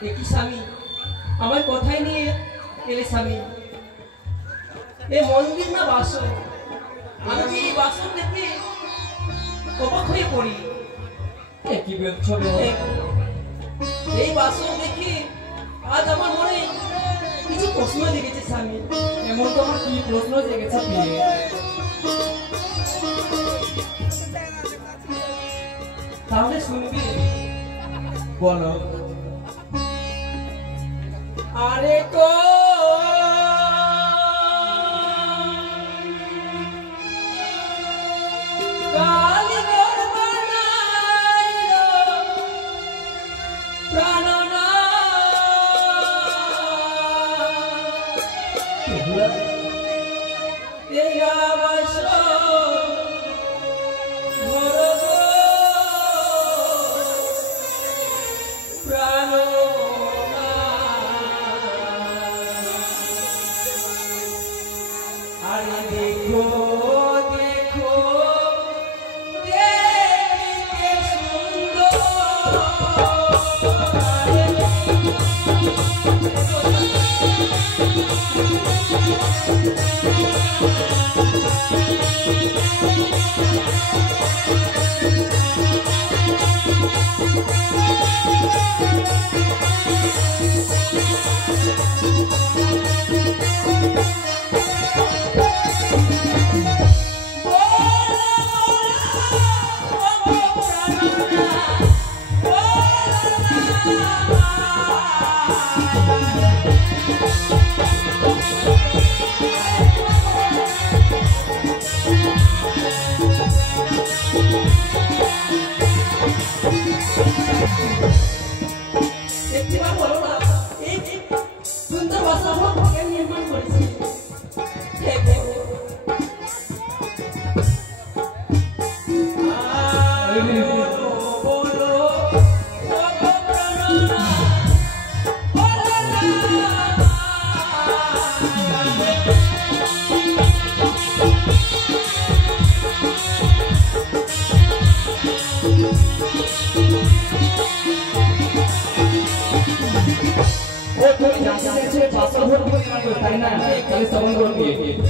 একই স্বামী আমার কথাই নিয়ে এলে স্বামী এ মন্দির না বাসন আমি কি এই বাসন দেখে অবাক হয়ে পড়ি কি বলছো এই বাসন দেখে আজ আমার মনে কিছু প্রশ্ন জেগেছে স্বামী এমন তোমার কি প্রশ্ন জেগেছে বিয়ে তাহলে শুনবি বলো আরে কো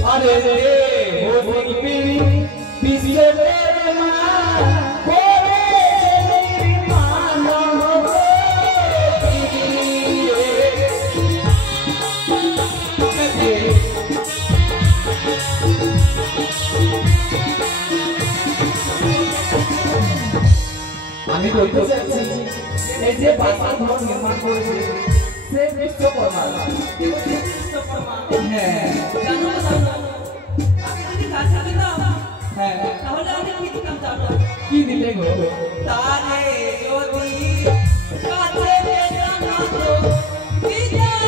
अरे আমি বলতে চাচ্ছি এই যে বাসার ঘর নির্মাণ করেছে সে বিশ্বকর্মা হ্যাঁ জানো আমি যদি কাজ জানি না হ্যাঁ তাহলে আমি কি দিতাম জানো কি দিলে গো তারে যদি কাছে পেতাম না তো দিতাম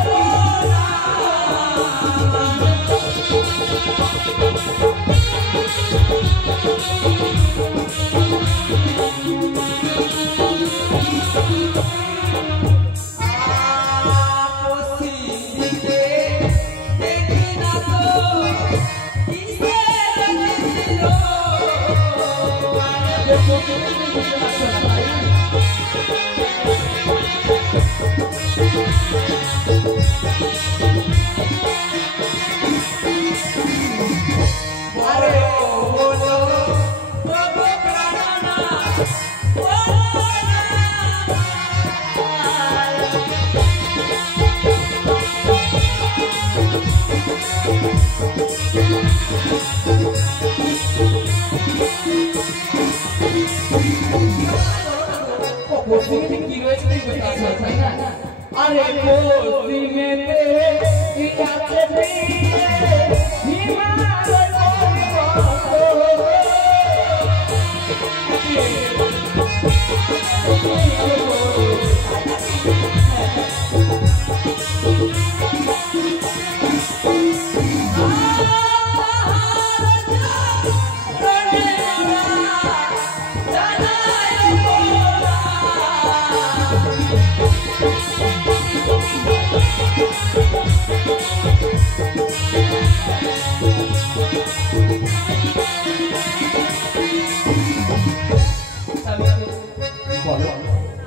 Oh আরে পশ্চিমেতে কি আছে প্রিয়ে হিমালয়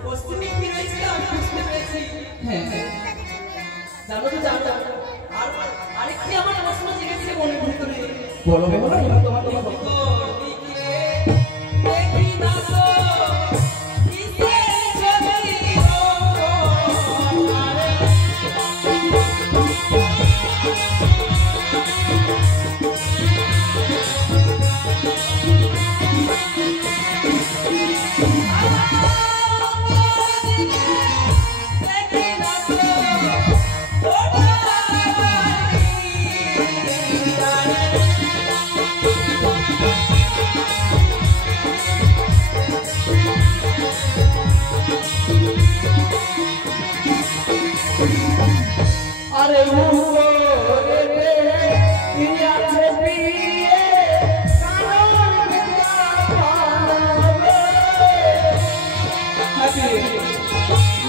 পশ্চিমে কি রয়েছে আমি বুঝতে পেরেছি। জানো তো জানো আর আরেকটি আমার প্রশ্ন জেগেছে মনের ভিতরে। বলো তোমার দেখি না তো কিসের ছবি আরে উপরেতে কি আছে প্রিয়ে কারণ পাবে হাতি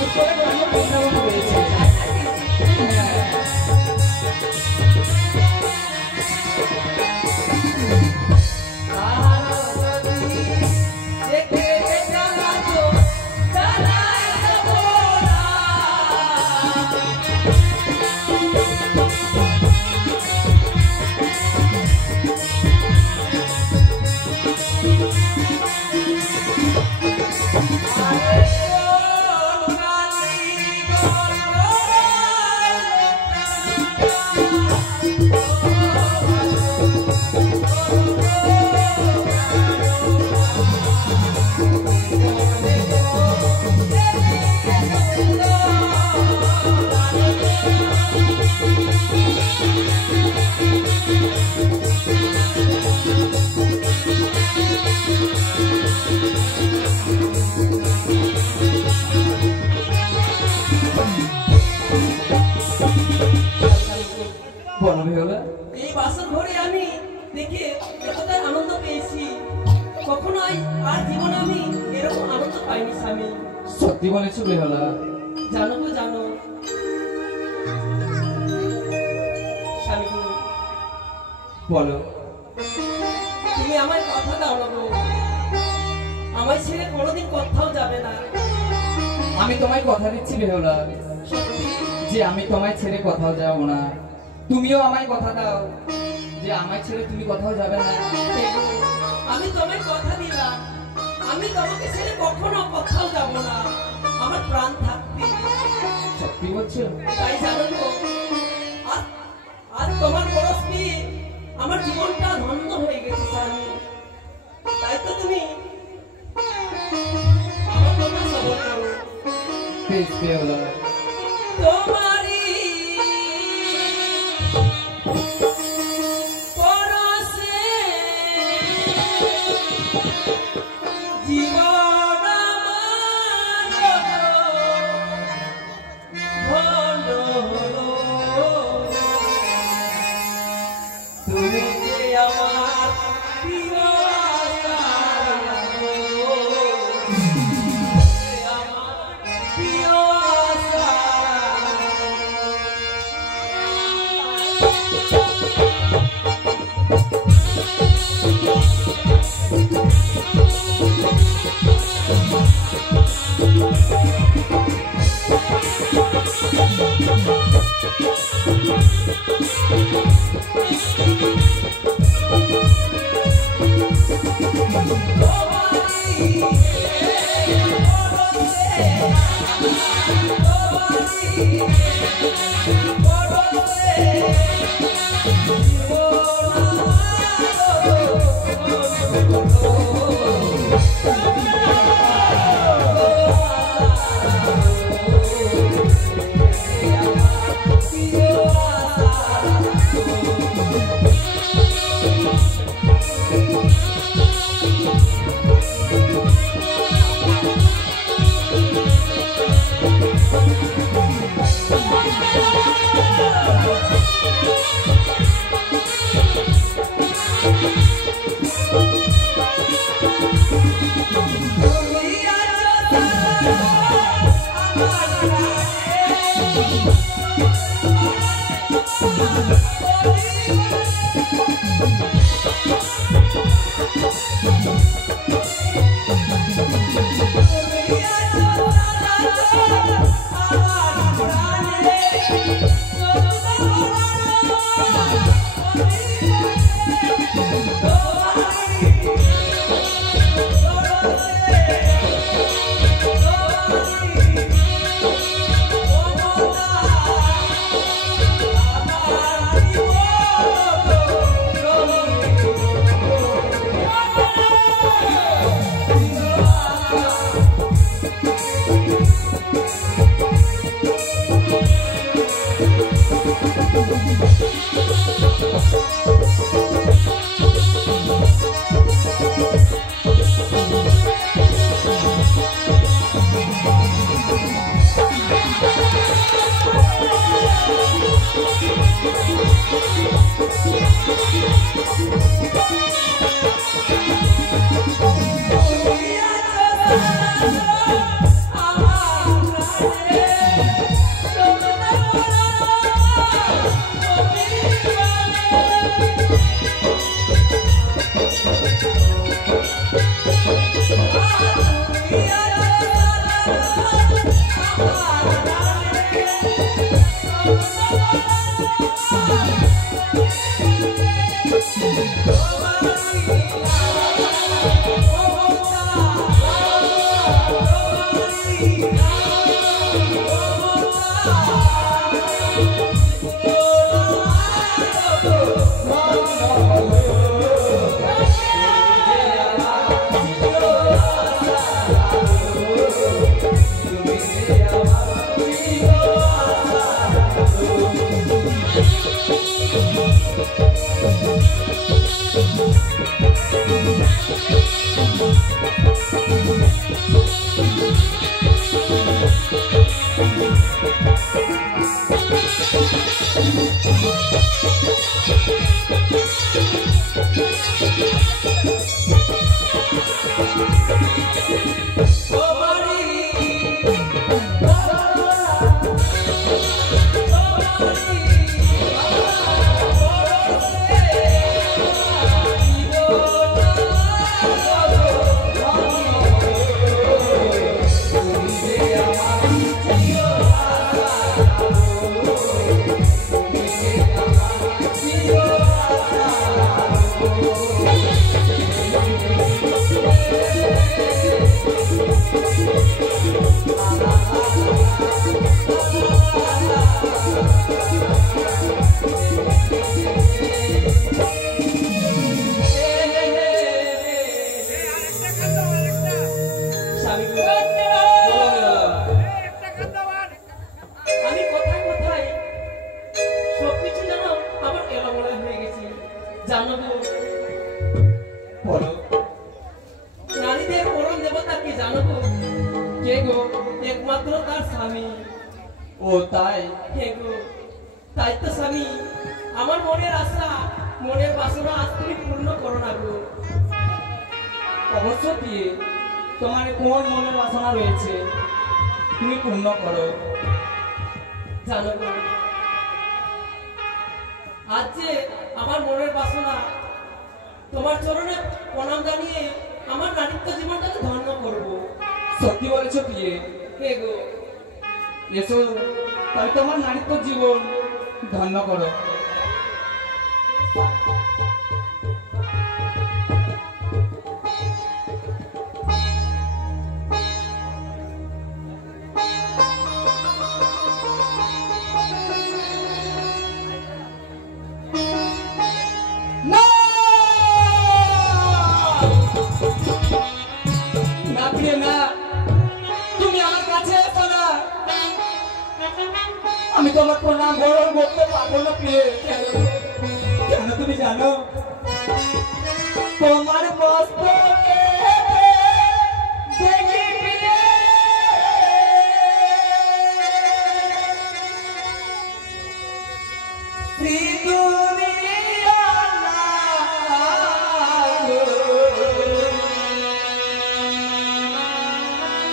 উপরে কোনো বৃন্দাবন রয়েছে। এই বাসর ঘরে আমি দেখে এতটাই আনন্দ পেয়েছি, কখনো আর জীবনে আমি এরকম আনন্দ পাইনি স্বামী। সত্যি বলেছো বেহলা? জানো গো জানো স্বামী গো, বলো তুমি আমায় কথা দাও না গো, আমায় ছেড়ে কোনোদিন কোথাও যাবে না। আমি তোমায় কথা দিচ্ছি বেহলা সত্যি যে আমি তোমায় ছেড়ে কোথাও যাব না। তুমিও আমায় কথা দাও যে আমায় ছেড়ে তুমি কোথাও যাবে না। আমি তোমায় কথা দিলাম, আমি তোমাকে ছেড়ে কখনো কোথাও যাব না, আমার প্রাণ থাকবে। সত্যি বলছো? তাই জানো তো আজ তোমার বরস পেয়ে আমার জীবনটা ধন্য হয়ে গেছে স্বামী। তাই তো তুমি আমার কথা শ্রবণ করো। বেশ বেহলা, তোমারই পরশে জীবন আমার ধন্য হলো। তুমি যে আমার প্রিয় সারা গো, আমার প্রিয়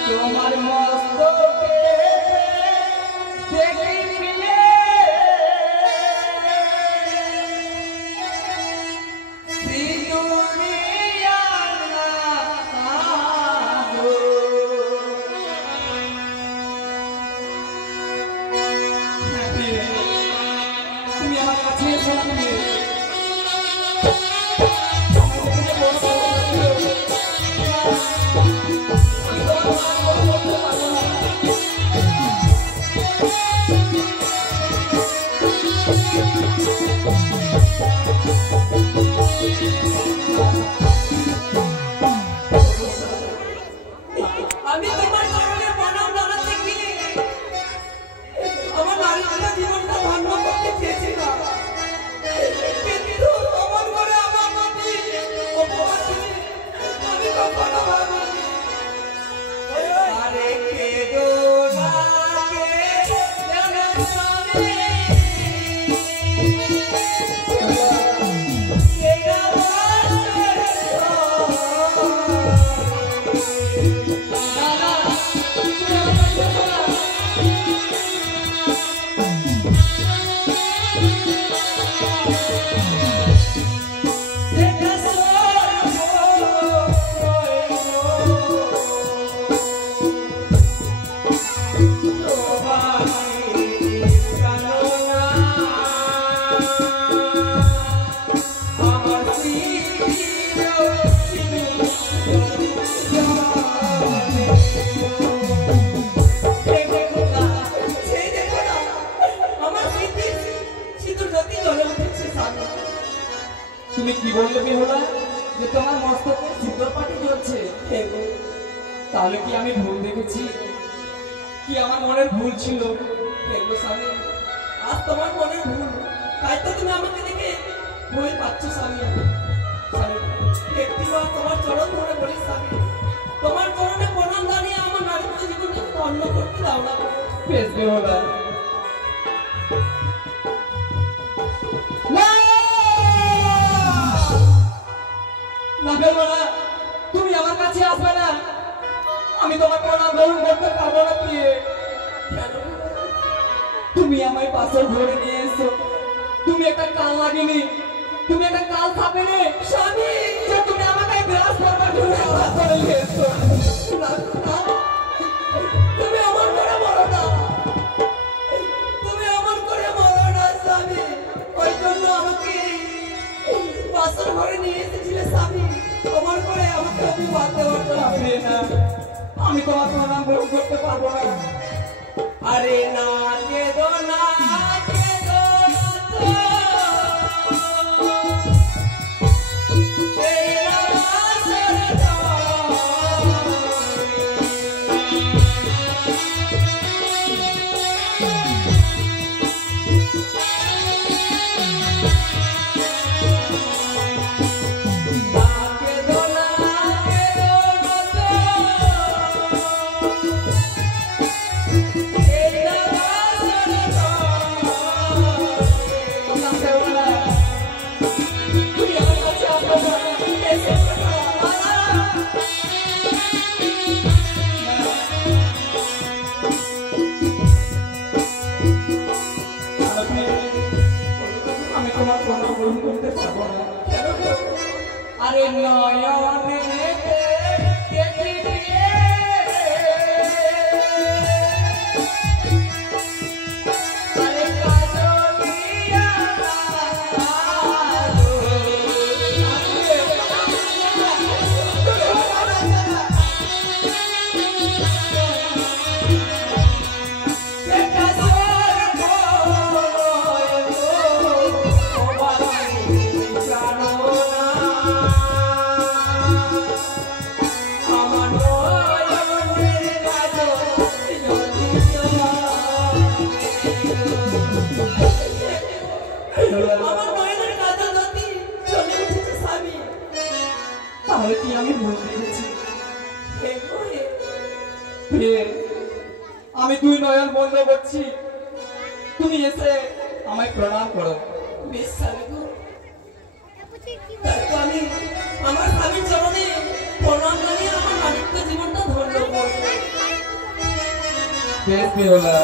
তোমার মস্তকে দেখি মিলে দুনিয়া তুমি আমার কাছে এসো তুমি আমি তোমার চরণে প্রণাম জানাতে গিয়ে আমার নারীর জীবনটা ধন্য করতে চেয়েছিলাম, কিন্তু অমন করে আমার প্রতি অপমান করে আমি কখনো ভাবিনি। আরে কেঁদো না, কেঁদো না স্বামী, কেঁদো তুমি কি বললে বেহুলা যে তোমার মস্তকে শীতল পাটি জ্বলছে? তাহলে কি আমি ভুল দেখেছি? কি আমার মনের ভুল ছিল? স্বামী, আজ তোমার মনের ভুল, তাই তো তুমি আমাকে দেখে ভয় পাচ্ছ স্বামী। একটিবার তোমার চরণ ধরে বলি স্বামী, তোমার চরণে প্রণাম জানিয়ে আমার নারীত্ব জীবনটাকে ধন্য করতে দাও না। বেশ বেহুলা, না বেহুলা, তুমি আমার কাছে আসবে না, আমি তোমার প্রণাম গ্রহণ করতে পারবো না। প্রিয়ে, তুমি আমায় পাশে ধরে নিয়ে এসো, তুমি একটা কাল লাগেনি, তুমি একটা কাল থাকবে স্বামী, যে তুমি আমাকে বেলাস করবার জন্য আওয়াজ করে নিয়ে এসো। তুমি আমার করে মরো না, তুমি আমার করে মরো না স্বামী। ওই জন্য আমাকে বাসর ঘরে নিয়ে এসেছিলে স্বামী, আমার করে আমাকে অভিবাদ দেওয়ার জন্য। আমি তোমার প্রণাম গ্রহণ করতে পারবো না। আরে না, কেঁদো না, কেঁদো না তো, এই রাসের আমি তোমার প্রণাম গ্রহণ করতে পারবো না। আরে নয়নে দেখি প্রিয়ে, আরে কাজলিয়া আমার নয়নের কাজল জ্যোতি চলে উঠেছে স্বামী। তাহলে কি আমি ভুল দেখেছি? হে করে প্রিয়ে, আমি দুই নয়ন বন্ধ করছি, তুমি এসে আমায় প্রণাম করো। বেশ স্বামী গো, তাই তো আমি আমার স্বামীর চরণে প্রণাম জানিয়ে আমার নারীত্ব জীবনটা ধন্য করবো। বেশ বেহুলা,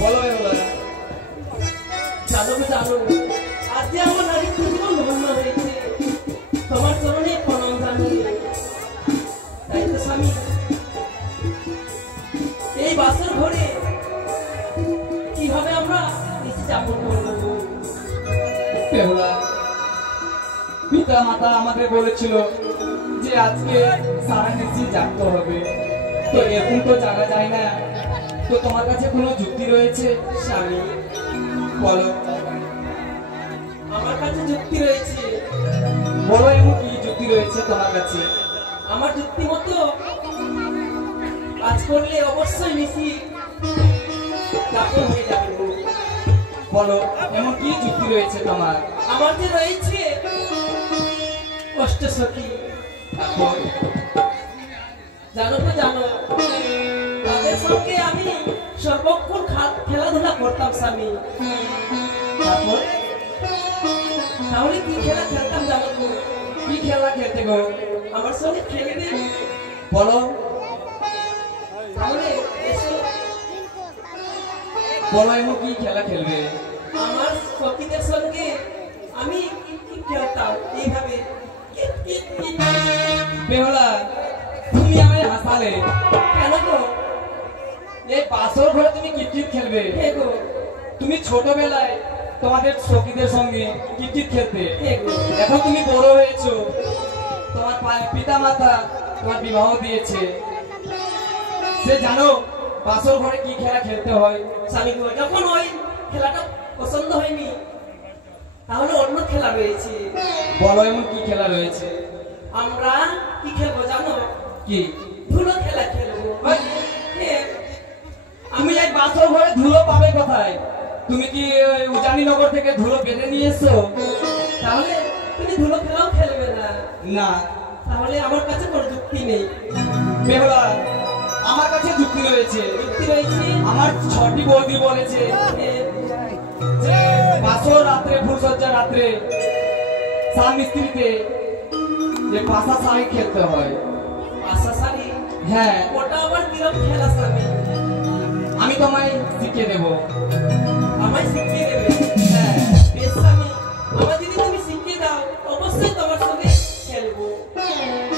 বলো বেহুলা। জানো গো জানো, আজ যে আমার নারীত্ব জীবন ধন্য হয়েছে তোমার চরণে প্রণাম জানিয়ে। তাই তো স্বামী, এই বাসর ঘরে কিভাবে আমরা নিশি যাপন করবো? বেহুলা, পিতা মাতা আমাদের বলেছিল যে আজকে সারা নিশি জাগতে হবে, তো এরকম তো জানা যায় না। তো তোমার কাছে কোনো যুক্তি রয়েছে? স্বামী, বলো। আমার কাছে যুক্তি রয়েছে। বলো, এমন কি যুক্তি রয়েছে তোমার কাছে? আমার যুক্তি মতো কাজ করলে অবশ্যই নিশি যাপন হয়ে যাবে গো। বলো, এমন কি যুক্তি রয়েছে তোমার? আমার যে রয়েছে অষ্টসখী, তারপর? জানো তো জানো, তাদের সঙ্গে আমি সর্বক্ষণ খেলাধুলা করতাম স্বামী। তারপর? তাহলে কি খেলা খেলতাম জানো তো? কি খেলা খেলতে গো? আমার সঙ্গে খেলবে? বলো। তাহলে এসো। বলো, এমন কি খেলা খেলবে? আমার সখীদের সঙ্গে আমি কি খেলতাম এইভাবে। বেহুলা, তুমি আমায় হাসালে। কেন গো? এই বাসর ঘরে তুমি কিটকিট খেলবে? হে গো, তুমি ছোটবেলায় তোমাদের সখীদের সঙ্গে কিটকিট খেলতে, হে গো। এখন তুমি বড় হয়েছো, তোমার পিতা মাতা তোমার বিবাহ দিয়েছে, সে জানো বাসর ঘরে কি খেলা খেলতে হয়। স্বামী গো, যখন ওই খেলাটা পছন্দ হয়নি তাহলে অন্য খেলা রয়েছে। বলো, এমন কি খেলা রয়েছে? আমরা কি খেলবো জানো? কি? ধুলো খেলা খেলবো। ওই, হে, তুমি এই বাসর ঘরে ধুলো পাবে কোথায়? তুমি কি ওই উজানিনগর থেকে ধুলো বেঁধে নিয়ে এসছো? তাহলে তুমি ধুলো খেলাও খেলবে না? না। তাহলে আমার কাছে কোনো যুক্তি নেই। বেহুলা, আমার কাছে যুক্তি রয়েছে। যুক্তি রয়েছে। আমার 6টি বৌদি বলেছে হে, যে বাসর রাত্রে, ফুলসজ্জা রাত্রে স্বামী স্ত্রীতে যে পাশা শাড়ি খেলতে হয়। পাশা শাড়ি? হ্যাঁ, ওটা আবার কিরম খেলা স্বামী? আমি তোমায় শিখিয়ে দেবো। আমায় শিখিয়ে দেবে? হ্যাঁ, বেশ স্বামী, আমার যদি তুমি শিখিয়ে দাও অবশ্যই তোমার সঙ্গে খেলবো।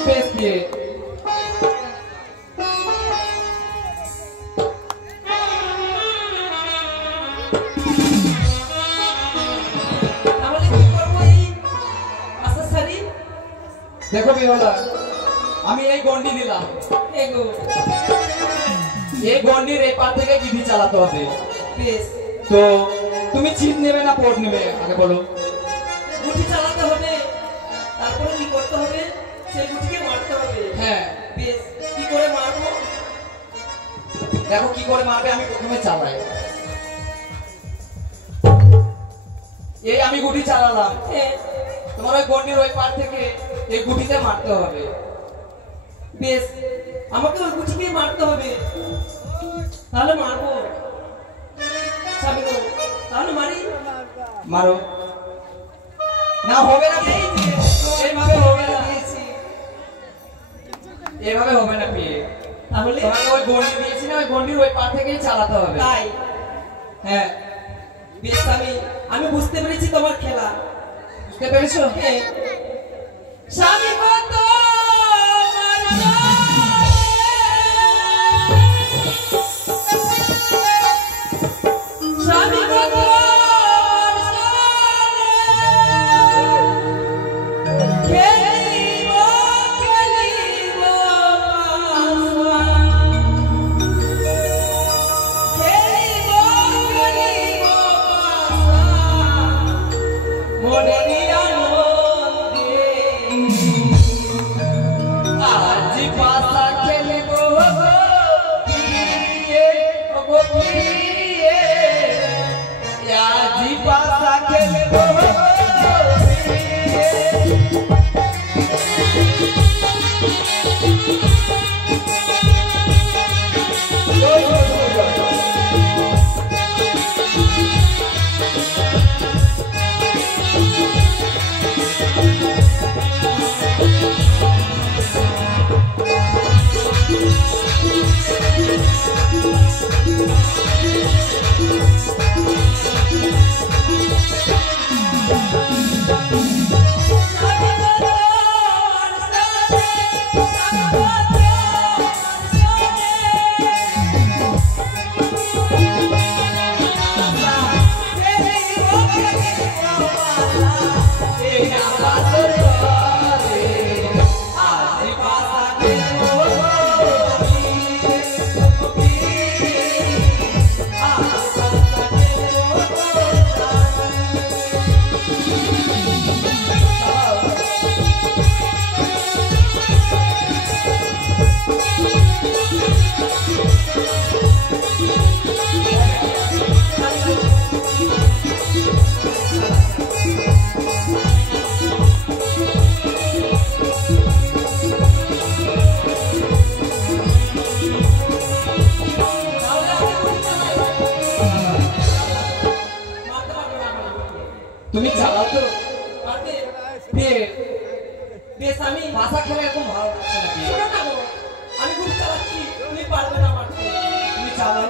বেশ দিয়ে। তাহলে কি করবো এই পাশা শাড়ি? দেখো বেহুলা, আমি এই গন্ডি দিলাম, হে গো, এই গন্ডির এই পার থেকে গিধি চালাতে হবে। বেশ। তো তুমি ছিপ নেবে না পোট নেবে আগে বলো। গুটি চালাতে হবে, তারপরে কি করতে হবে? সেই গুটিকে মারতে হবে। হ্যাঁ, বেশ, কি করে মারবো? দেখো কি করে মারবে। আমি প্রথমে চালাই, এই আমি গুটি চালালাম, হ্যাঁ, তোমার ওই গন্ডির ওই পার থেকে এই গুটিতে মারতে হবে। বেশ, আমাকে ওই গুটিকে মারতে হবে। তাহলে মারবো স্বামী গো, তাহলে মারি। মারো। না হবে না, এই যে, এইভাবে হবে না, দিয়েছি। এভাবে হবে না পেয়ে। তাহলে তোমাকে ওই গন্ডি দিয়েছি না, ওই গন্ডির ওই পার থেকেই চালাতে হবে। তাই? হ্যাঁ, বেশ স্বামী, আমি বুঝতে পেরেছি তোমার খেলা। বুঝতে পেরেছো? হ্যাঁ। স্বামী গো, তোমার স্বামী গো, তোমার খেলিব খেলিব খেলিব খেলিব মনের আনন্দে। আজি পাশা বেশ আমি পাশা খেলে এরকম ভালো লাগছে নাকি? শোনো না গো, আমি খুব চালাচ্ছি, তুমি পারবে না মারতে। তুমি চালাও।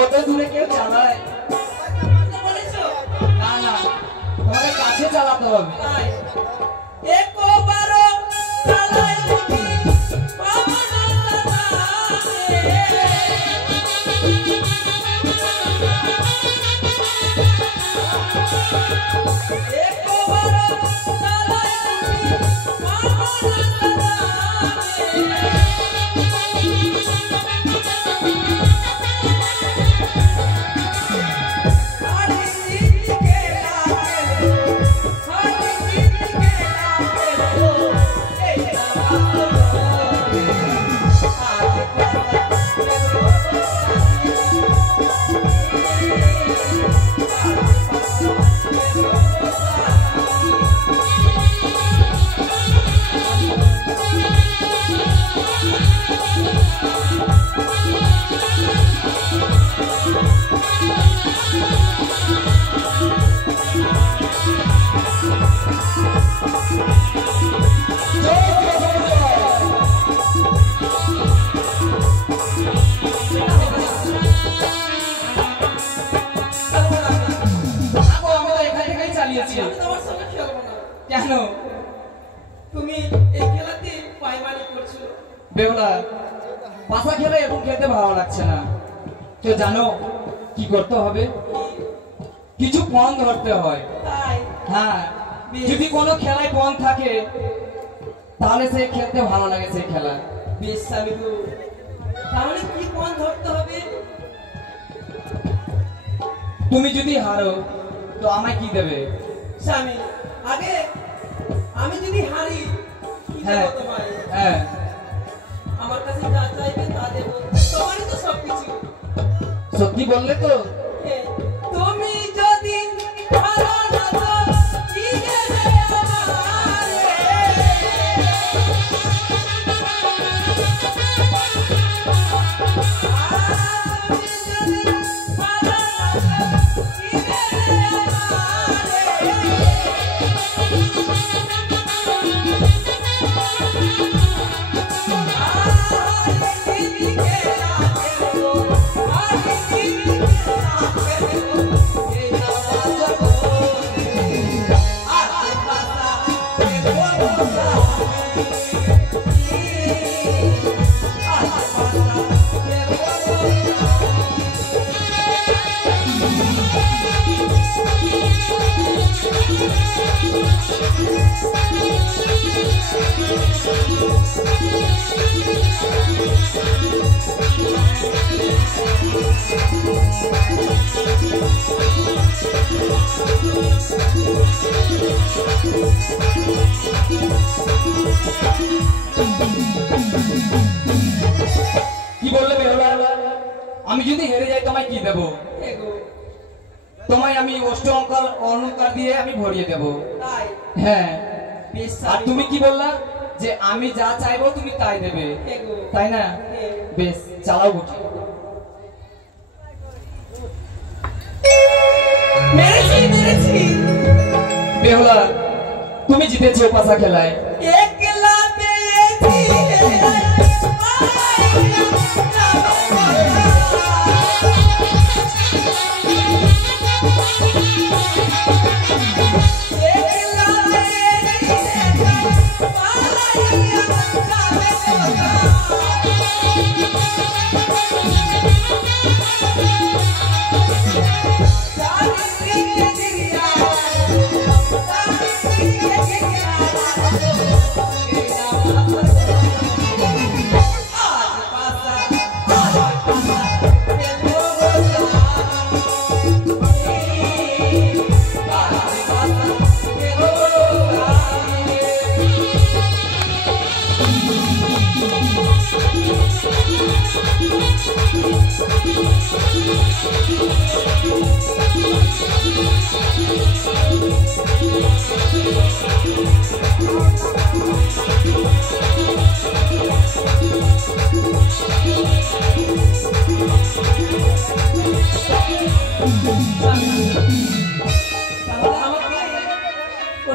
অত দূরে কেউ চালায় বুঝতে পেরেছো? না না, তোমাকে কাছে চালাতে হবে। তাই একবারও চালাই তুমি পাবো না চালাতে। একবারও চালাই তুমি পাবো না আমি তোমার সঙ্গে খেলবো না। কেন? তুমি এই খেলাতে পাইমানি করছো। বেহুলা, পাশা খেলে এবং খেলতে ভালো লাগছে না। তো জানো কি করতে হবে? কিছু পণ ধরতে হয়। তাই হ্যাঁ, যদি কোনো খেলায় পণ থাকে তাহলে সে খেলতে ভালো লাগে সেই খেলা। বেশ স্বামী গো, তাহলে কি কোন ধরতে হবে? তুমি যদি হারো তো আমায় কি দেবে? স্বামী, আগে আমি যদি হারি কি হ্যাঁ দেবো তোমায়? হ্যাঁ, আমার কাছে যা চাইবে তা দেবো, তোমারই তো সবকিছু। সত্যি বললে তো? হ্যাঁ, তুমি যদি হারো না তো কি দেবে আমারে? আমি যদি হারো না তো কি দেবে কি বললে বেহুলা? আমি যদি হেরে যাই তোমায় কি দেবো? এগো, তোমায় আমি অষ্ট অলঙ্কার দিয়ে আমি ভরিয়ে দেবো। তাই হ্যাঁ, বেশ আর স্বামী তুমি কি বললা যে আমি যা চাইবো তুমি তাই দেবে, এগো, তাই না? হ্যাঁ। বেশ, চালাও গুটি। মেরেছি মেরেছি বেহুলা, তুমি জিতেছো পাশা খেলায়। একলা পেয়েছি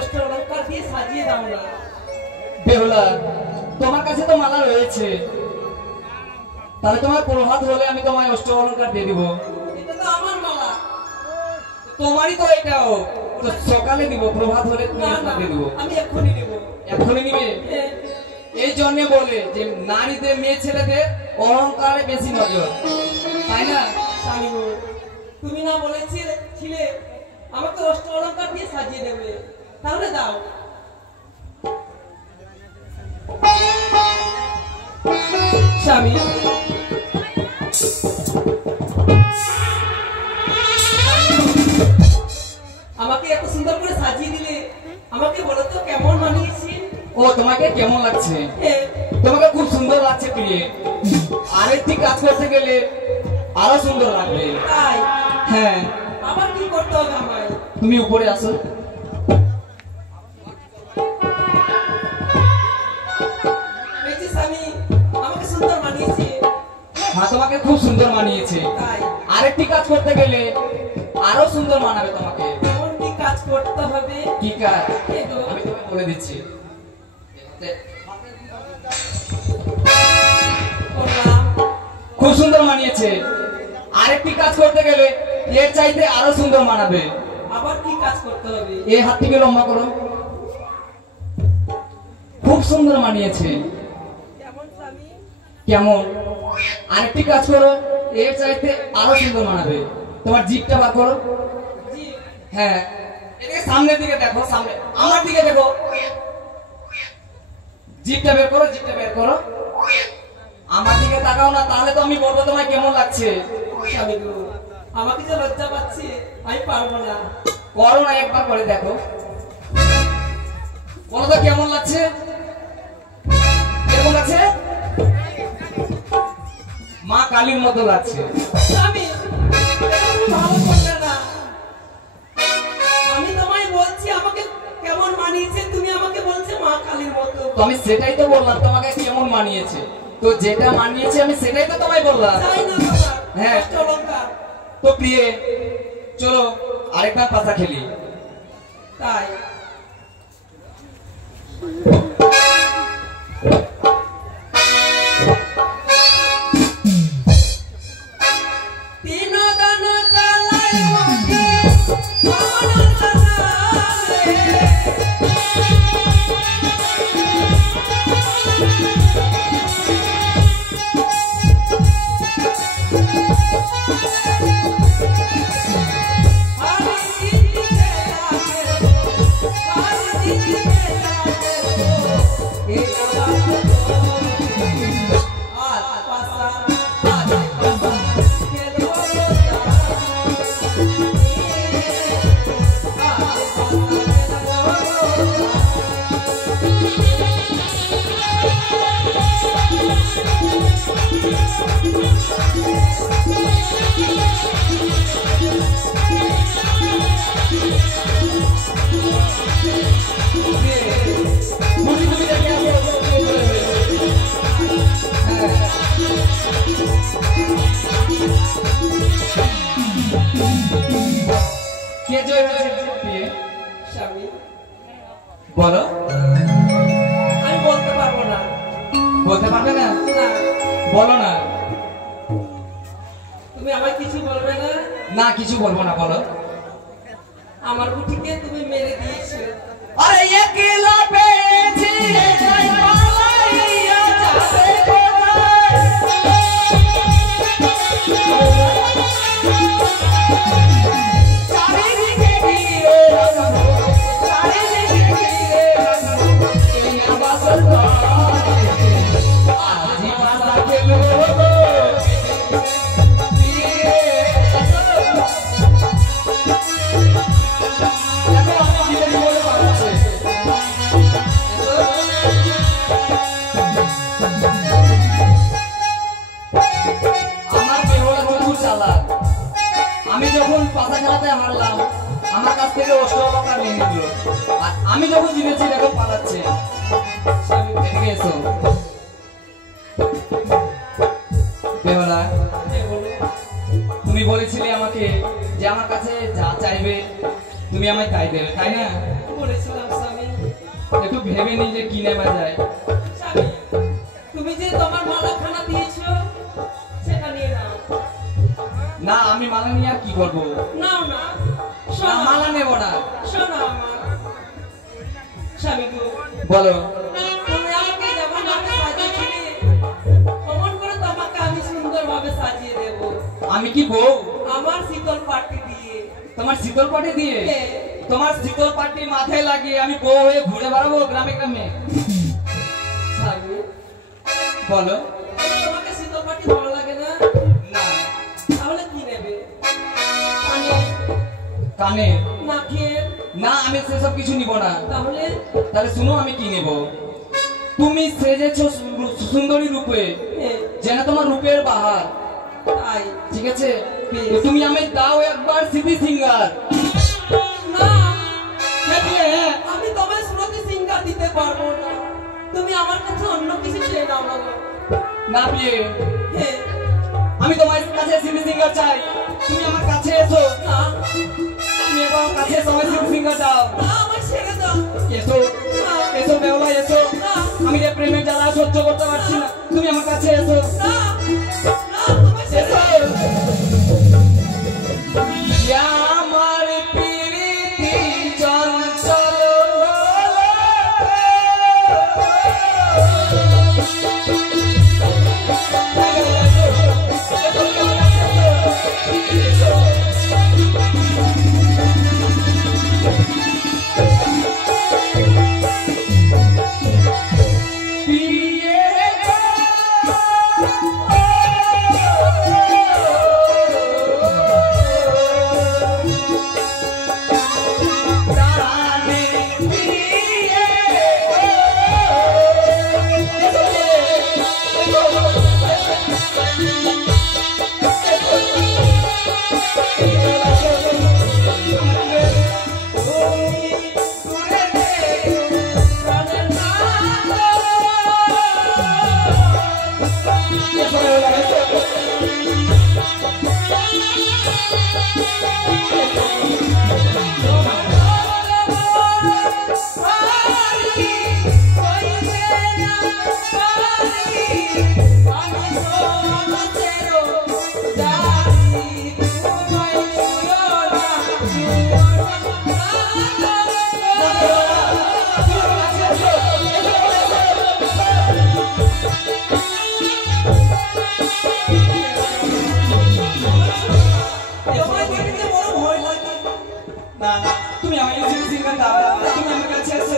অষ্ট অলংকার দিয়ে সাজিয়ে দাও না। বেহুলা, তোমার কাছে তো মালা রয়েছে, তাহলে তোমার প্রভাত হলে আমি তোমায় অষ্ট অলংকার দিয়ে দিব। এটা তো আমার মালা। তোমারই তো এটাও, তো সকালে দিব, প্রভাত হলে তুমি না, আপনাকে দিব। আমি এক্ষুনি নেব। এখনই নিবে? হ্যাঁ। এই জন্য বলে যে নারীদের, মেয়ে ছেলেদের অহংকারে বেশি নজর, তাই না? স্বামী গো, তুমি না বলেছিলে আমাকে অষ্ট অলংকার দিয়ে সাজিয়ে দেবে, তাহলে দাও। স্বামী, আমাকে এত সুন্দর করে সাজিয়ে দিলে, আমাকে বলো তো কেমন মানিয়েছি? ও, তোমাকে কেমন লাগছে? হ্যাঁ। তোমাকে খুব সুন্দর লাগছে প্রিয়ে। আরেকটি কাজ করতে গেলে আরো সুন্দর লাগবে। তাই? হ্যাঁ। আবার কি করতে হবে আমায়? তুমি উপরে আসো। এই যে স্বামী, আমাকে সুন্দর মানিয়েছে। হ্যাঁ, তোমাকে খুব সুন্দর মানিয়েছে। তাই? আরেকটি কাজ করতে গেলে আরো সুন্দর মানাবে তোমাকে। কেমন কি কাজ করতে হবে? কি কাজ? এই তো। আমি তোমাকে বলে দিচ্ছি। করলাম। খুব সুন্দর মানিয়েছে। আরেকটি কাজ করতে গেলে এর চাইতে আরো সুন্দর মানাবে। আবার কি কাজ করতে হবে? এই হাতটিকে লম্বা করো। খুব সুন্দর মানিয়েছে। কেমন স্বামী? কেমন? আরেকটি কাজ করো, এর চাইতে আরো সুন্দর মানাবে। তোমার জিভটা বার করো। জি। হ্যাঁ, এদিকে সামনের দিকে দেখো, সামনে আমার দিকে দেখো। জিভটা বের করো, জিভটা বের করো। আমার দিকে তাকাও না, তাহলে তো আমি বলবো তোমায় কেমন লাগছে। স্বামী গো, আমাকে যে লজ্জা পাচ্ছে, আমি পারবো না। করো না, একবার করে দেখো। বলো তো কেমন লাগছে? কেমন লাগছে? মা কালীর মতো লাগছে। স্বামী, এরকম ভালো করবে না। আমি তোমায় বলছি আমাকে কেমন মানিয়েছে, তুমি আমাকে বলছো মা কালীর মতো। তো আমি সেটাই তো বললাম, তোমাকে কেমন মানিয়েছে। তো যেটা মানিয়েছে আমি সেটাই তো তোমায় বললাম। চাই না তোমার হ্যাঁ। অষ্ট অলংকার। তো প্রিয়ে, চলো আরেকটা পাতা খেলি। তাই? তিন দান জ্বালায় মাকে আমার জানালে। কে জয় হয়েছে প্রিয়ে? স্বামী, বলো। আমি বলতে পারবো না। বলতে পারবে না? না, বলো না। তুমি আমায় কিছু বলবে না? না, কিছু বলবো না, বলো। আমার বুটিকে তুমি মেরে দিয়েছো। আরে একলা পেয়েছি তাই পালাইয়া যাবে কোথায়? চারিদিকে ঘিরে রাখো, চারিদিকে ঘিরে রাখো, এই আবাসের ঘরে আজি ভাষা খেলবো গো। দেখো আমার জীবনে বলে পাচ্ছে। আমার বেহুলা প্রচুর চালাক। আমি যখন পাতা খেলাতে হারলাম, আমার কাছ থেকে অষ্ট অলংকার নিয়ে নিল, আর আমি যখন জিতেছি দেখো পালাচ্ছে। এদিকে এসো। বেহুলা, তুমি বলেছিলে আমাকে যে আমার কাছে যা চাইবে তুমি আমায় তাই দেবে, তাই না? বলেছিলাম একটু ভেবে নি যে কি নেওয়া যায়। স্বামী, তুমি যে তোমার মালাখানা দিয়েছো সেটা নিয়ে নাও। না আমি মালা নিয়ে আর কি করবো? নাও না, না শোনো মালা নেবো না। শোনো আমার স্বামী গো, বলো। তুমি আমাকে যেমন ভাবে সাজিয়েছিলে অমন করে তোমাকে আমি সুন্দরভাবে সাজিয়ে দেব। আমি কি বউ? আমার শীতল পাটি দিয়ে। তোমার শীতল পাটি দিয়ে? হ্যাঁ। তোমার শীতল পাটি মাথায় লাগিয়ে আমি বউ হয়ে ঘুরে বেড়াবো গ্রামে গ্রামে? স্বামী, বলো। তোমাকে শীতল পাটি ভালো লাগে না? না। তাহলে কি নেবে? কানে, কানে? নাকের? না আমি সেসব কিছু নিব না। তাহলে তাহলে শুনো আমি কি নেব। তুমি সেজেছো সুন্দরী রূপে, হ্যাঁ, যেন তোমার রূপের বাহার। তাই। ঠিক আছে, তো তুমি আমি দাও একবার সিটি সিঙ্গার। না, হ্যাঁ আমি তোমায় শ্রুতি সিঙ্গার দিতে পারবো না। তুমি আমার কাছে অন্য কিছু চেয়ে নাও না গো। না বিয়ে, হ্যাঁ, আমি তোমার কাছে সিটি সিঙ্গার চাই। তুমি আমার কাছে এসো। না, তুমি আমার কাছে এসো, আমার সিটি সিঙ্গার দাও। না, আমার ছেড়ে দাও। এসো এসো বেওলা এসো। না, আমি যে প্রেমের জ্বালা সহ্য করতে পারছি না, তুমি আমার কাছে এসো। না, না, আমার ছেড়ে এসো। দাও। আমার প্রীতি চঞ্চল তুমি আমার সিটি সিঙ্গার দাও। তুমি আমার কাছে এসো।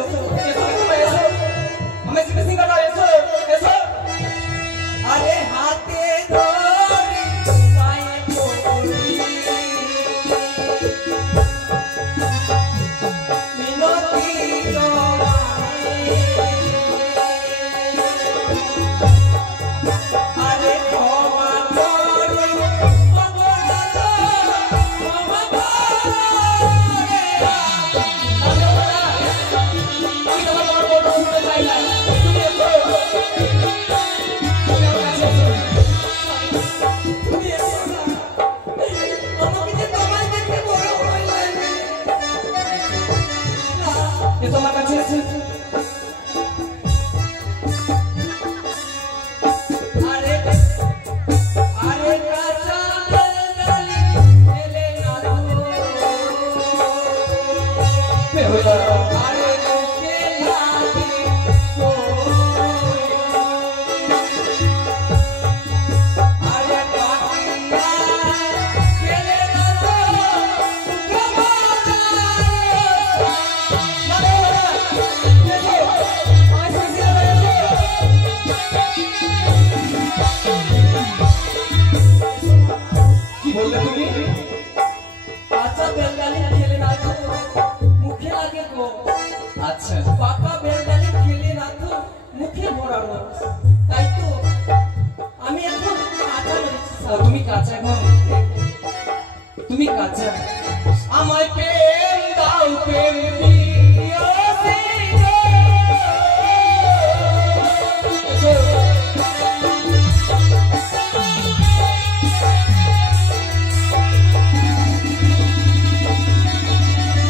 এসো এসো আমার সিটি সিঙ্গার দাও। এসো এসো। আরে হাতে ধরি পায়ে পড়ি মিনতি তোমায় আরে ক্ষমা করো অপরাধ ক্ষমা আমি তোমার বড় বড় শুনতে চাই না। তুমি এসো। তুমি আমার কাছে এসো। তুমি এসো না আমাকে যে তোমায় দেখে বড় ভয় লাগে এসো আমার কাছে এসো। আরে আরে কাঁচা ডালি এলে না বেহুলা। আরে মুখে লাগে তো আরে পাখিয়া খেলে না তো কি বললে তুমি? কাঁচা বেলডালি খেলে না তো মুখে লাগে গো আচ্ছা পাকা বেলডালি খেলে না তো মুখে ভরানো তাই তো আমি এখন কাঁচা রয়েছি তুমি কাঁচা এখন? তুমি কাঁচা? আমায় প্রেম দাও প্রেম দিও সিংহ। এসো।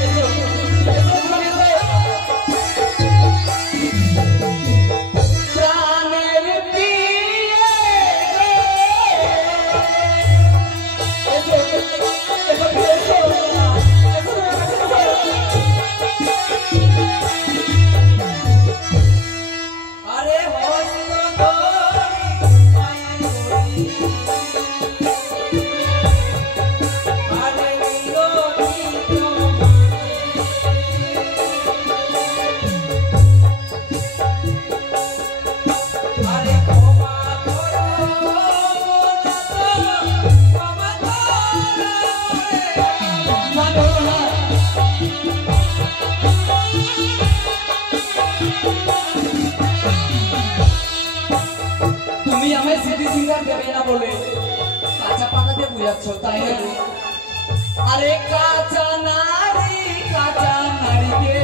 এসো, এসো, এসো, এসো। সিঙ্গার দেবে না বলে কাঁচা পাকাতে বুঝাচ্ছ তাই না? আরে কাঁচা নারীকে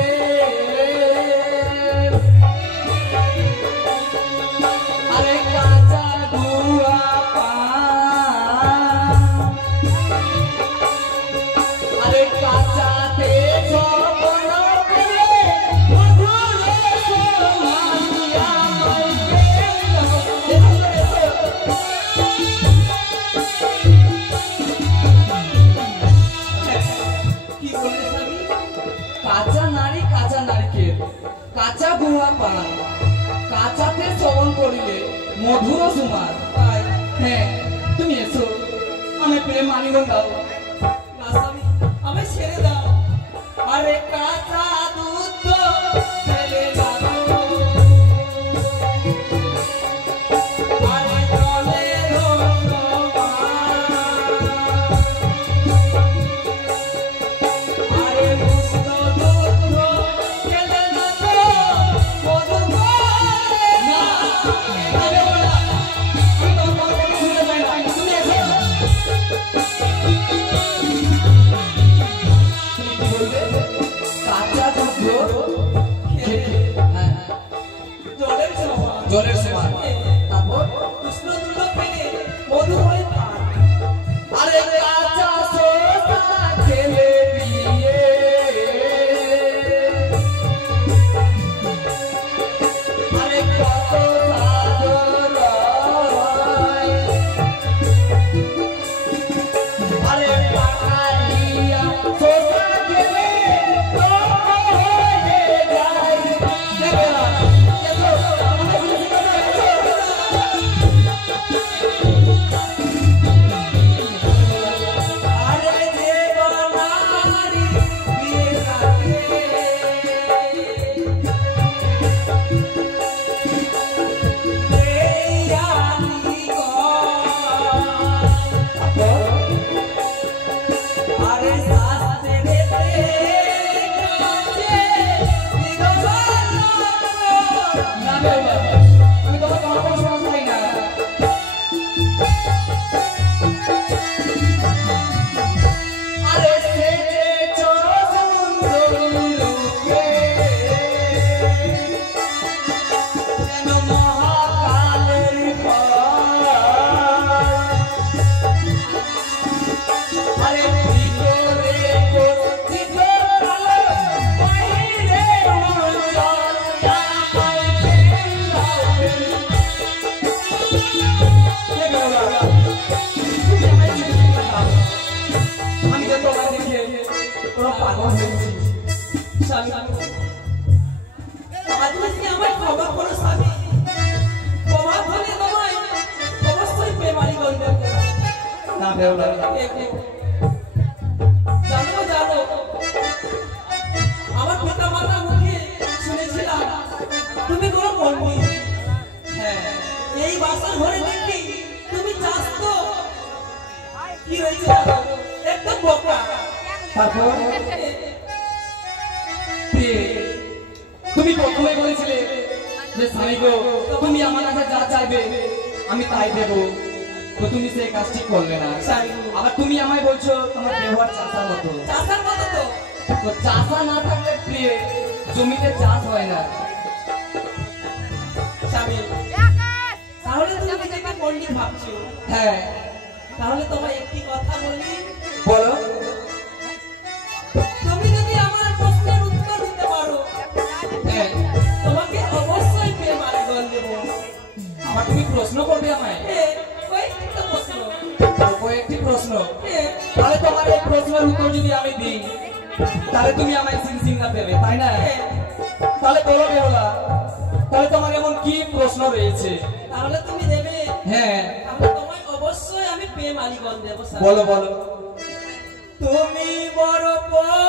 আরে কাঁচা গুয়া পান আরে কাঁচাতে কাঁচা গুয়া পান কাঁচাতে শ্রবণ করিলে মধুর সুমার। হ্যাঁ তুমি এসো আমি প্রেম আলিঙ্গন দাও। না স্বামী আমি ছেড়ে দাও। আরে কাঁচা দুধ ফেলে দাও আরে জলের আরে উষ্ণ দুধ ফেলে দাও মধু করে না। আরে ওরা আমি তো তোমার কথা শুনতে চাই না, তুমি এসো। তুমি কি বলবে? কাঁচা দুধ খেতে, হ্যাঁ জলের সমান জলের সমান। তারপর উষ্ণ দুধ ফেলে মধু হয়ে পান। আরে কাঁচা শসা খেলে দিয়ে আরে কত স্বাদ রয়। আরে পাকাইয়া শসা খেলে টক হয়ে যায়। দেখো না, এসো, আমাদের সাথে এসো। আরে যে বনারি বিয়ে থাকে এই আলি আরে শাস্ত্রে কাছে বিধবান না বাবা, আমি তোমার কোনো সমস্যা চাই না। আরে সেজেছ সুন্দর রূপে, যেন মহাকালের ফল। আরে ভিতরে গঠিত কালো, বাইরে উজ্জ্বল, জামাই প্রেম লাভে। দেখো বাবা, তুমি আমায় চিনতে পারো। আমি তো তোমার দেখে পুরো পাগল হয়েছি। স্বামী আজ থেকে আমায় ক্ষমা করো স্বামী। ক্ষমা হলে তোমায় অবশ্যই প্রেমালি বলবে। না বেহুলা, জানো আমার পিতা মাতা মুখে শুনেছিলাম তুমি কোনো পণ্ডিত। হ্যাঁ এই বাসার ঘরে দেখি তুমি চাষ তো কি হয়েছে জানো? একদম বোকা। তারপর তুমি প্রথমে বলেছিলে যে স্বামী গো, তুমি আমার কাছে যা চাইবে আমি তাই দেব। তো তুমি সেই কাজটি করলে না। আবার তুমি আমায় বলছো তোমার ব্যবহার চাষার মতো। চাষার মতো তো তো চাষা না থাকলে প্রিয় জমিতে চাষ হয় না। স্বামী তাহলে তুমি নিজেকে পণ্ডিত ভাবছো। হ্যাঁ তাহলে তোমায় একটি কথা বলি, বলো। তুমি যদি আমার প্রশ্নের উত্তর দিতে পারো হ্যাঁ তোমাকে অবশ্যই প্রেমালি বল দেব। আবার তুমি প্রশ্ন করবে আমায়? কয়েকটা প্রশ্ন। কয়েকটি প্রশ্ন। হ্যাঁ, তাহলে তোমার এই প্রশ্নের উত্তর যদি আমি দিই তাহলে তুমি আমায় সিংসিঙ্গা দেবে তাই না? তাহলে বলো বেহুলা, তাহলে তোমার এমন কি প্রশ্ন রয়েছে? তাহলে তুমি দেবে। হ্যাঁ তাহলে তোমায় অবশ্যই আমি প্রেমালি বল দেব। বলো বলো। তুমি বড় পণ্ডিত,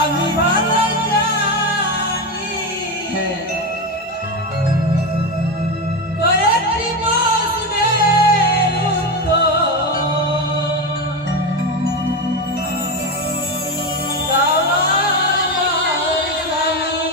আমি ভালো জানি। হ্যাঁ কয়েকটি প্রশ্নের উত্তর দাও আমায় জানি।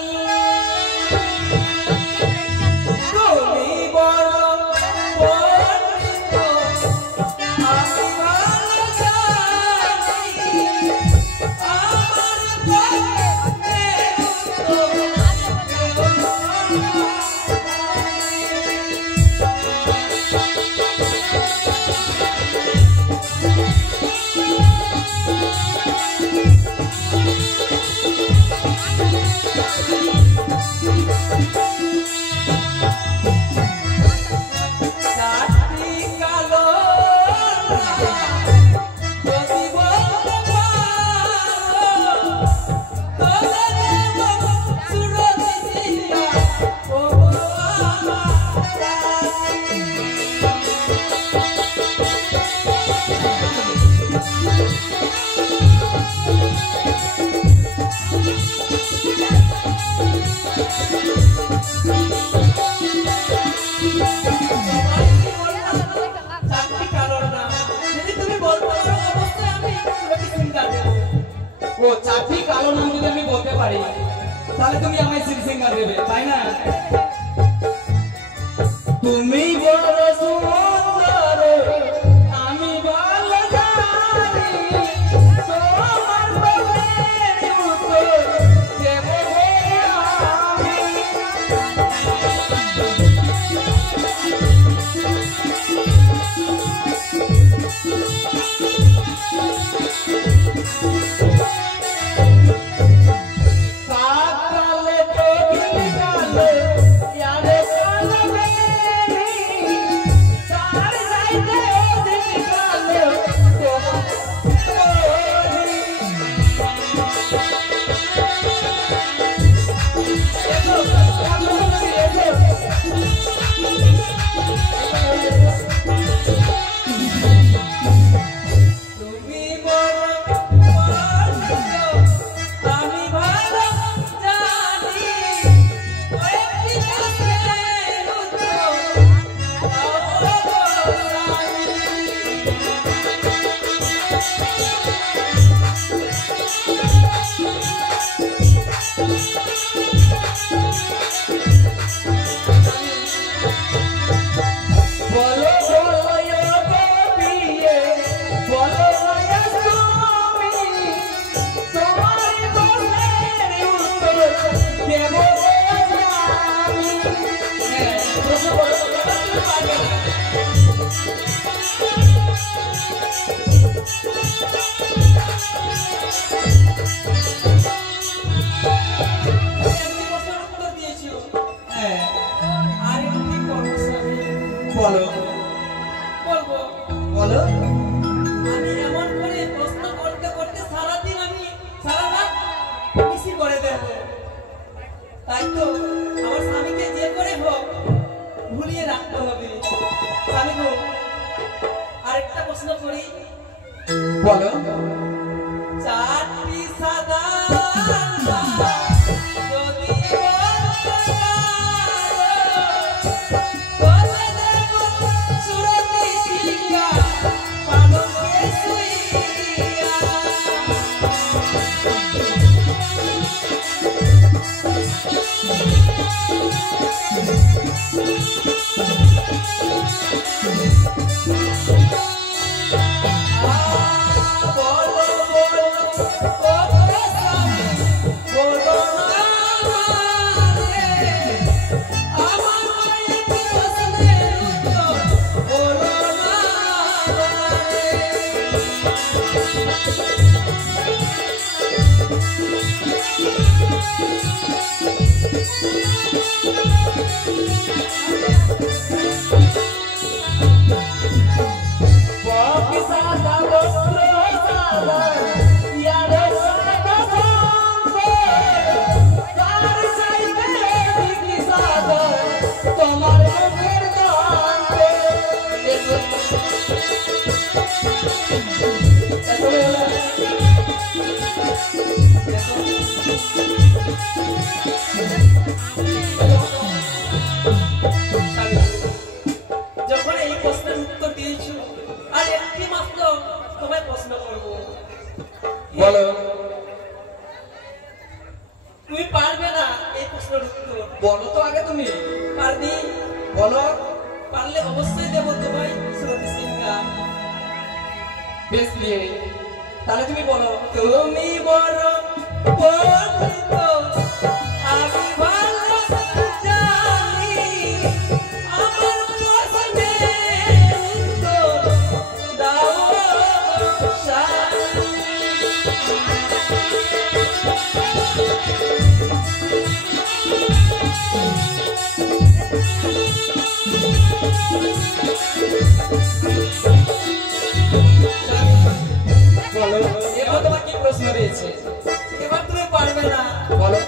ও চারটি কালো নাম যদি আমি বলতে পারি তাহলে তুমি আমায় শ্রীসিংহার দেবে তাই না? তুমি বড় সুন্দর আমি ভালো জানি তোমার বলের উত্তর দেব আমি। বলো বলবো বলো। আমি এমন করে প্রশ্ন করতে করতে সারাদিন আমি সারা রাত মিছিল করে দেব, তাই তো আমার স্বামীকে যে করে হোক ভুলিয়ে রাখতে হবে। স্বামী গো, আরেকটা প্রশ্ন করি। বলো। চারটি সাদা যদি বলতে পারো, বলে দেব সুরতি সিংহা পালকে শুইয়া। বলো বলো ও স্বামী, বলো না রে আমার মায়ের প্রশ্নের উত্তর, বলো না রে। যখন এই প্রশ্নের উত্তর দিয়েছো, আর একটি মাত্র তোমায় প্রশ্ন করবো। বলো। তুমি পারবে না এই প্রশ্নের উত্তর? বলো তো আগে তুমি। পারবি? বলো। পারলে অবশ্যই দেবো তোমায় সুরতি সিংহা। বেশ দিয়ে তাহলে তুমি বলো। তুমি বড় পণ্ডিত আমি ভালো জানি, আমার প্রশ্নের উত্তর দাও স্বামী। বলো এবার তোমার কি প্রশ্ন রয়েছে? এবার তুমি পারবে না। বলো।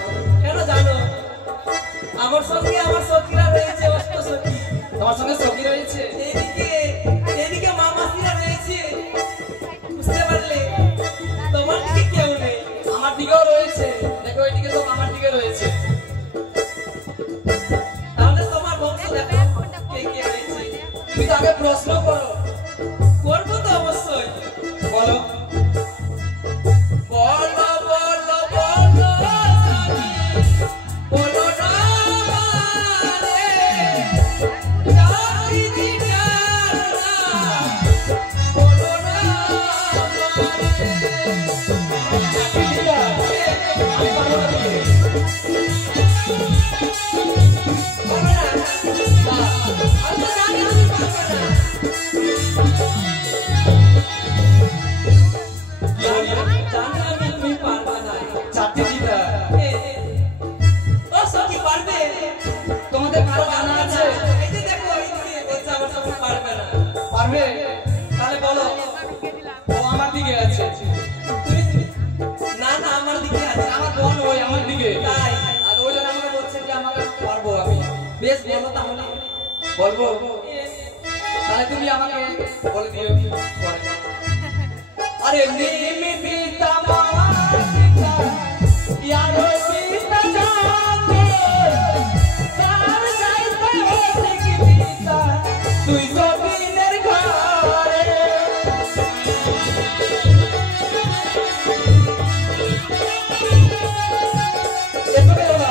বলবো তাহলে তুমি আমাকে বলে দিও পরে। अरे नीम पीता माता यारो पीता जाते सार जाइता होती की पीता तुई तो दिनेर घरे এসো বেলা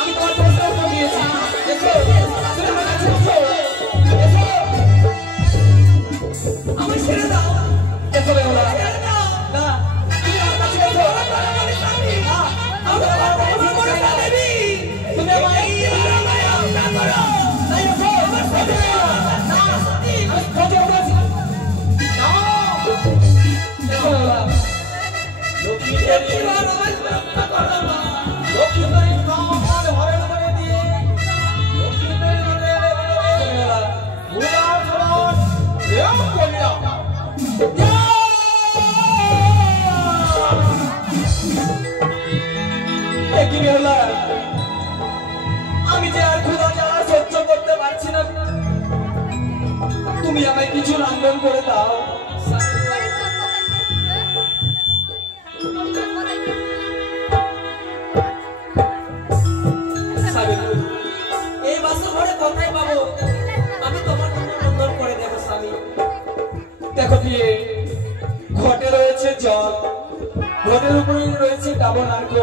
আমি তোমার প্রশ্ন উত্তর দিয়েছি এসো তুমি আমার কাছে এসো এসো আমার ছেড়ে দাও এসো বেলা ছেড়ে দাও না তুমি আমার কাছে এসো আমার স্বামী না আমি তোমার কথা বলে না দেবী তুমি আমায় না করো তাই এসো আমার সাথে না আমি খোঁজ করেছি না এসো বেলা লক্ষ্মী দেবী এবার আমায় রক্ষা করো মা লক্ষ্মী দেবী আমার ঘরে ঢুকে দিয়ে লক্ষ্মী দেবী ঘরে বেলা বুড়া বুড়া রেও করিয়া কি বেলা আমি যে আর ক্ষুধা জ্বালা সহ্য করতে পারছি না তুমি আমায় কিছু রান্ধন করে দাও সাবিত্রী এই বাসর ঘরে কোথায় পাবো আমি তোমার জন্য রন্ধন করে দেব স্বামী দেখো বিয়ে ঘটে রয়েছে জল ঘটের উপরে রয়েছে ডাবর নারকল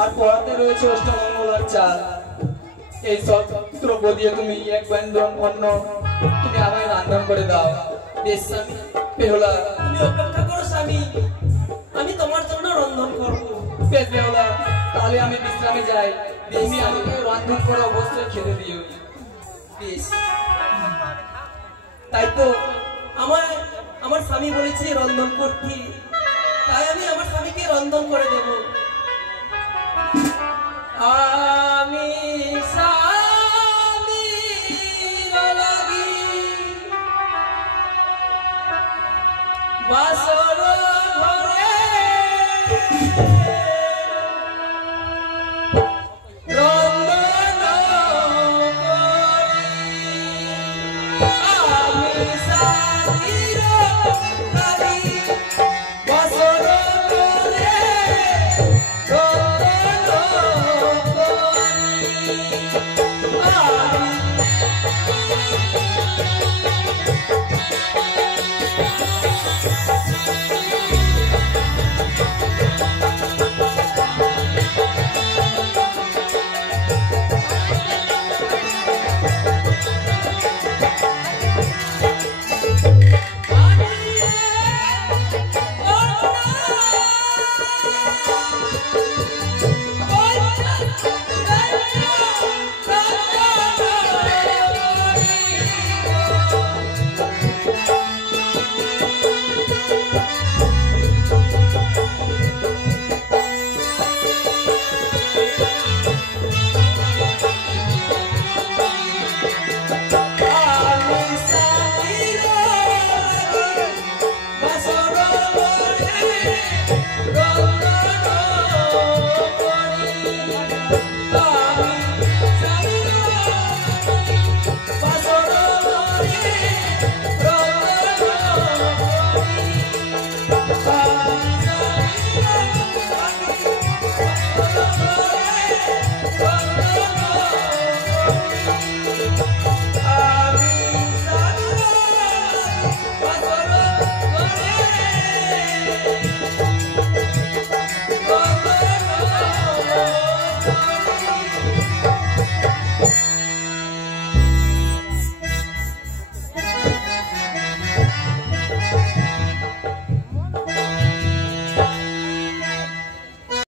আর পড়াতে রয়েছে অষ্টমঙ্গলার চাল এই সব দ্রব্য দিয়ে তুমি এক ব্যঞ্জন অন্য তুমি আমায় রান্ধন করে দাও বেশ স্বামী বেহুলা তুমি অপেক্ষা করো স্বামী আমি তোমার জন্য রন্ধন করব বেশ বেহুলা তাহলে আমি বিশ্রামে যাই তুমি আমাকে রান্ধন করে অবশ্যই খেতে দিও বেশ তাই তো আমার স্বামী বলেছে রন্ধন করতে তাই আমি আমার স্বামীকে রন্ধন করে দেব আমি স্বামী লাগি বাসর ঘরে